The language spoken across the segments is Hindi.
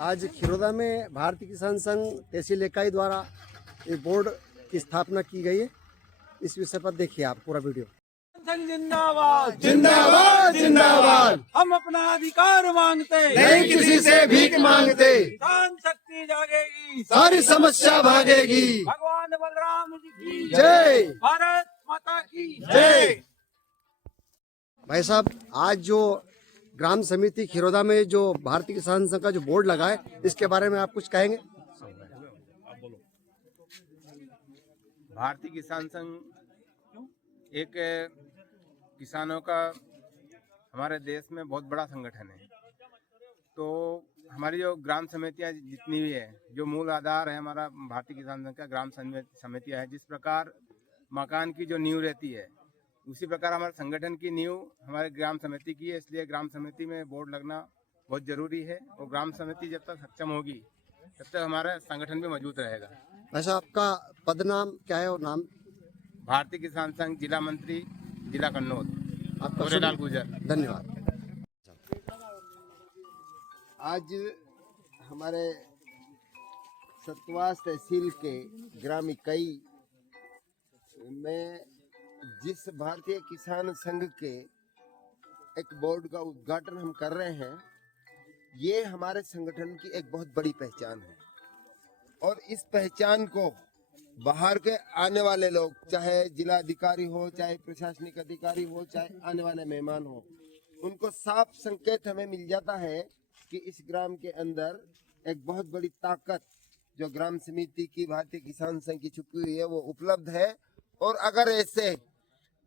आज खिरोदा में भारतीय किसान संघ तहसील इकाई द्वारा एक बोर्ड की स्थापना की गई है। इस विषय पर देखिए आप पूरा वीडियो। संघ जिंदाबाद जिंदाबाद जिंदाबाद। हम अपना अधिकार मांगते नहीं किसी से भीख मांगते, किसान शक्ति जागेगी, सारी समस्या भागेगी। भगवान बलराम जी की जय। भारत माता की जय। भाई साहब, आज जो ग्राम समिति खिरोदा में जो भारतीय किसान संघ का जो बोर्ड लगा है, इसके बारे में आप कुछ कहेंगे? भारतीय किसान संघ एक किसानों का हमारे देश में बहुत बड़ा संगठन है। तो हमारी जो ग्राम समितियाँ जितनी भी है, जो मूल आधार है हमारा भारतीय किसान संघ का ग्राम समितियाँ है। जिस प्रकार मकान की जो नींव रहती है, उसी प्रकार हमारे संगठन की नींव हमारे ग्राम समिति की है। इसलिए ग्राम समिति में बोर्ड लगना बहुत जरूरी है और ग्राम समिति जब तक सक्षम होगी तब तक हमारा संगठन भी मजबूत रहेगा। वैसे आपका पद नाम क्या है और नाम? भारतीय किसान संघ जिला मंत्री, जिला कन्नौज, आपका गोरेलाल गुजर। धन्यवाद। आज हमारे सतवास तहसील के ग्राम इकाई में जिस भारतीय किसान संघ के एक बोर्ड का उद्घाटन हम कर रहे हैं, ये हमारे संगठन की एक बहुत बड़ी पहचान है। और इस पहचान को बाहर के आने वाले लोग, चाहे जिला अधिकारी हो, चाहे प्रशासनिक अधिकारी हो, चाहे आने वाले मेहमान हो, उनको साफ संकेत हमें मिल जाता है कि इस ग्राम के अंदर एक बहुत बड़ी ताकत जो ग्राम समिति की भारतीय किसान संघ की छुपी हुई है वो उपलब्ध है। और अगर ऐसे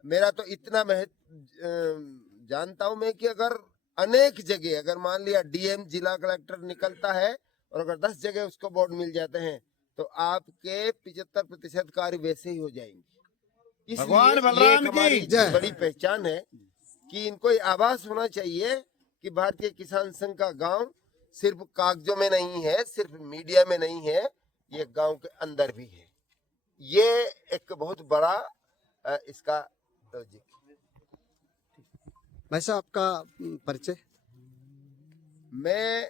मेरा तो इतना जानता हूं मैं कि अगर अनेक जगह, अगर मान लिया डीएम जिला कलेक्टर निकलता है और अगर 10 जगह उसको बोर्ड मिल जाते हैं तो आपके 75% कार्य वैसे ही हो जाएंगे। भगवान इसलिए बलराम ये हमारी की जय। बड़ी पहचान है कि इनको ये आभास होना चाहिए कि भारतीय किसान संघ का गांव सिर्फ कागजों में नहीं है, सिर्फ मीडिया में नहीं है, ये गांव के अंदर भी है। ये एक बहुत बड़ा इसका लॉजिक। वैसा आपका परिचय? मैं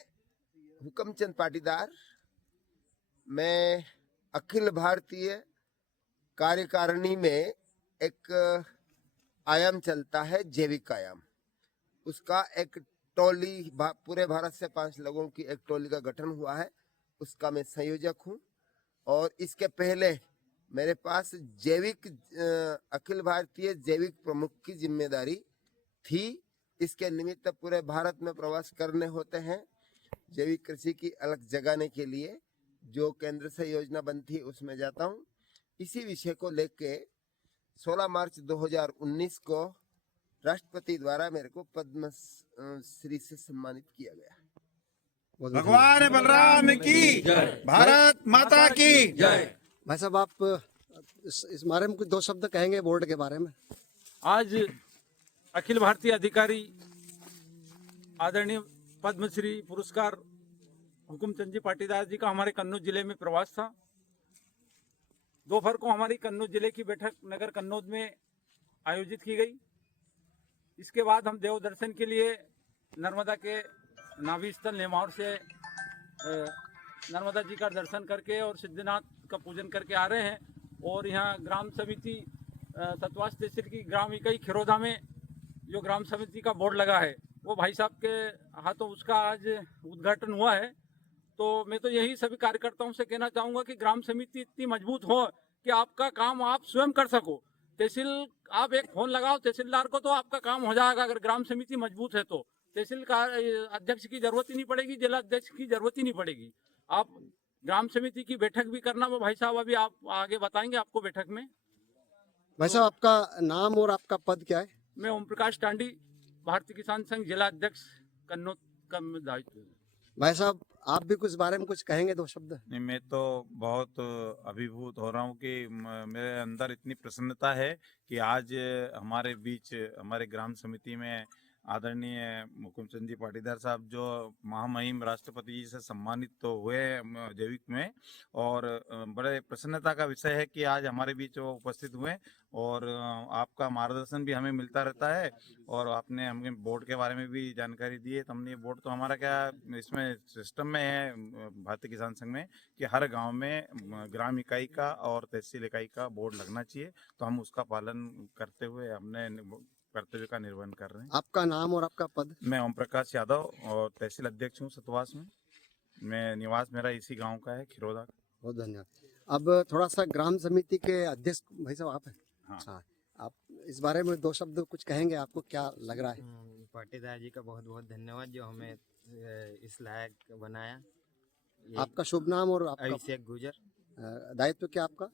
हुकमचंद पाटीदार, मैं अखिल भारतीय कार्यकारिणी में एक आयाम चलता है, जैविक आयाम। उसका एक टोली, पूरे भारत से 5 लोगों की एक टोली का गठन हुआ है, उसका मैं संयोजक हूँ। और इसके पहले मेरे पास जैविक अखिल भारतीय जैविक प्रमुख की जिम्मेदारी थी। इसके निमित्त पूरे भारत में प्रवास करने होते हैं जैविक कृषि की अलग जगाने के लिए। जो केंद्र से योजना बनती है उसमें जाता हूँ। इसी विषय को लेके 16 मार्च 2019 को राष्ट्रपति द्वारा मेरे को पद्म श्री से सम्मानित किया गया। भगवान बलराम की जय, भारत माता की जय। भाई साहब, आप इस बारे में कुछ 2 शब्द कहेंगे बोर्ड के बारे में? आज अखिल भारतीय अधिकारी आदरणीय पद्मश्री पुरस्कार हुकुमचंद जी पाटीदार जी का हमारे कन्नौज जिले में प्रवास था। दोपहर को हमारी कन्नौज जिले की बैठक नगर कन्नौज में आयोजित की गई। इसके बाद हम देव दर्शन के लिए नर्मदा के नाभि स्थल नेमावर से नर्मदा जी का दर्शन करके और सिद्धनाथ का पूजन करके आ रहे हैं। और यहाँ ग्राम समिति सतवास तहसील की ग्राम इकाई खिरोदा में जो ग्राम समिति का बोर्ड लगा है, वो भाई साहब के हाथों उसका आज उद्घाटन हुआ है। तो मैं तो यही सभी कार्यकर्ताओं से कहना चाहूँगा कि ग्राम समिति इतनी मजबूत हो कि आपका काम आप स्वयं कर सको। तहसील, आप एक फोन लगाओ तहसीलदार को तो आपका काम हो जाएगा। अगर ग्राम समिति मजबूत है तो तहसील का अध्यक्ष की जरूरत ही नहीं पड़ेगी, जिला अध्यक्ष की जरूरत ही नहीं पड़ेगी। आप ग्राम समिति की बैठक भी करना, वो भाई साहब अभी आप आगे बताएंगे आपको बैठक में। भाई साहब, आपका नाम और आपका पद क्या है? मैं ओम प्रकाश टांडी, भारतीय किसान संघ जिला अध्यक्ष कन्नौज का दायित्व। भाई साहब, आप भी कुछ बारे में कुछ कहेंगे 2 शब्द? नहीं, मैं तो बहुत अभिभूत हो रहा हूँ कि मेरे अंदर इतनी प्रसन्नता है कि आज हमारे बीच, हमारे ग्राम समिति में आदरणीय मुकुंद चंद जी पाटीदार साहब जो महामहिम राष्ट्रपति जी से सम्मानित तो हुए जैविक में, और बड़े प्रसन्नता का विषय है कि आज हमारे बीच वो उपस्थित हुए, और आपका मार्गदर्शन भी हमें मिलता रहता है, और आपने हमें बोर्ड के बारे में भी जानकारी दी है। तो हमने ये बोर्ड तो हमारा क्या इसमें सिस्टम में है भारतीय किसान संघ में कि हर गांव में ग्राम इकाई का और तहसील इकाई का बोर्ड लगना चाहिए, तो हम उसका पालन करते हुए हमने कर्तव्य का निर्वहन कर रहे हैं। आपका नाम और आपका पद? मैं ओम प्रकाश यादव और तहसील अध्यक्ष हूँ सतवास में। मैं निवास मेरा इसी गांव का है, खिरोदा। बहुत धन्यवाद। अब थोड़ा सा ग्राम समिति के अध्यक्ष भाई साहब आप हैं? हाँ। आप इस बारे में दो शब्द कुछ कहेंगे, आपको क्या लग रहा है? पाटीदार जी का बहुत बहुत धन्यवाद जो हमें इस लायक बनाया। ये आपका शुभ नाम और आपका अभिषेक गुजर, दायित्व क्या आपका?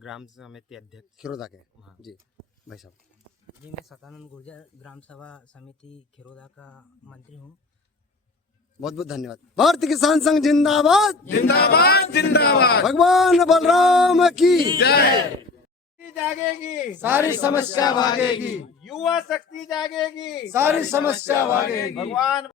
ग्राम समिति अध्यक्ष खिरोदा के। हाँ। जी भाई साहब। जी, मैं सतानंद गुर्जर ग्राम सभा समिति खिरोदा का मंत्री हूँ। बहुत बहुत धन्यवाद। भारतीय किसान संघ जिंदाबाद जिंदाबाद जिंदाबाद। भगवान बलराम की जय। जागेगी, सारी समस्या भागेगी, युवा शक्ति जागेगी, सारी समस्या भागेगी। भगवान